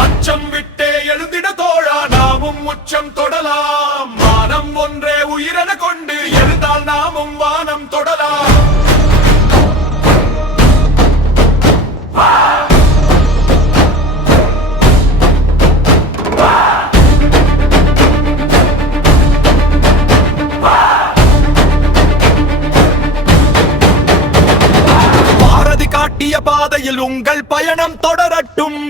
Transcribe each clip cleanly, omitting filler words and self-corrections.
அச்சம் விட்டே எழுந்திட தோழா, நாமும் உச்சம் தொடலாம். மானம் ஒன்றே உயிரென கொண்டு எழுந்தால் நாமும் வானம் தொடலாம். பாரதி காட்டிய பாதையில் உங்கள் பயணம் தொடரட்டும்.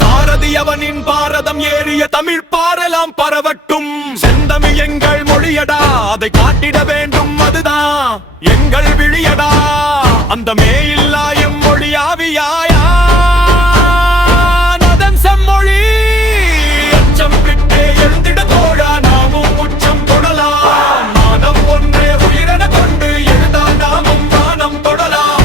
சாரதி அவனின் பாரதம் ஏறிய தமிழ் பாரலாம் பரவட்டும். செந்தமிழ் எங்கள் மொழியடா, அதை காட்டிட வேண்டும், அதுதான் எங்கள் விழியடா. அந்த மேயில்லா எம் மொழியாவியாயா நதன் செம்மொழி. அச்சம் விட்டே எழுந்திட தோழா, நாமும் உச்சம் தொடலாம். மானம் ஒன்றே உயிரென கொண்டு எழுந்தால் நாமும் வானம் தொடலாம்.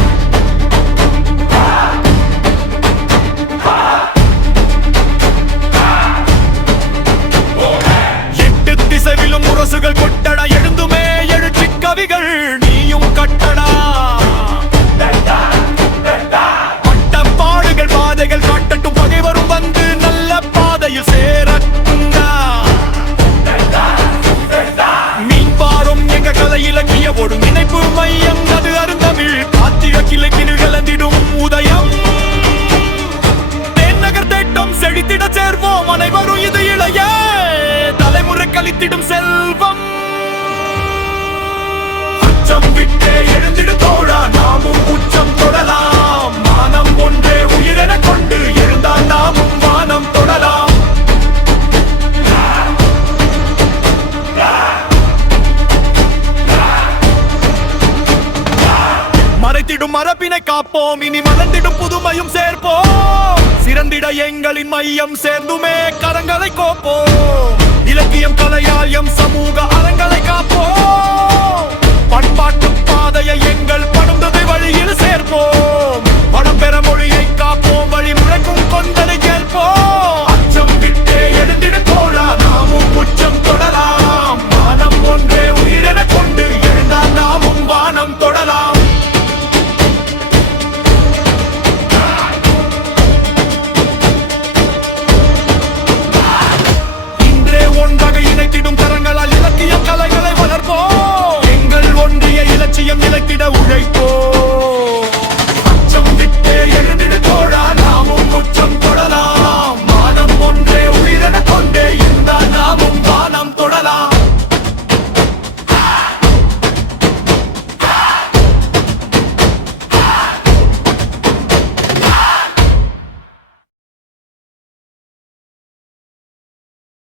திசைவிலும் முரசுகள் கொட்டடா, எழுந்துமே எழுச்சி கவிகள் நீயும் கட்டடா. பட்டப்பாடுகள் பாதைகள் காட்டட்டும், பகைவரும் வந்து நல்ல பாதையில் சேரட்டுண்டா. மீன் பாரும் எங்க கலை இலக்கிய ஒரு நினைப்பு மையம், அது அருந்தமிழ் காத்திர கிளை கிணிகளந்திடும் உதயம். தென்னகர் தேட்டம் செழித்திட சேர்வோம் அனைவரும், இது இளைய தலைமுறை கழித்திடும் செல்வம். அச்சம் விட்டே எழுந்திடு தோழா, நாமும் உச்சம் தொடலாம். மானம் ஒன்றே உயிரென கொண்டு எழுந்தால் நாமும் வானம் தொடலாம். மறைத்திடும் மரபினை காப்போம், இனி மலர்ந்திடும் புதுமையும் சேர்ப்போம். சிறந்திட எங்களின் மையம் சேர்ந்துமே கரங்களை கோப்போம். இலக்கியம் கலையால் எம் சமூக அறங்களை காப்போம். பண்பாட்டு பாதையை எங்கள் படுந்ததை வழியில் சேர்ப்போம். படம் பெற மொழியை காப்போம், வழி முழக்கும் கொண்ட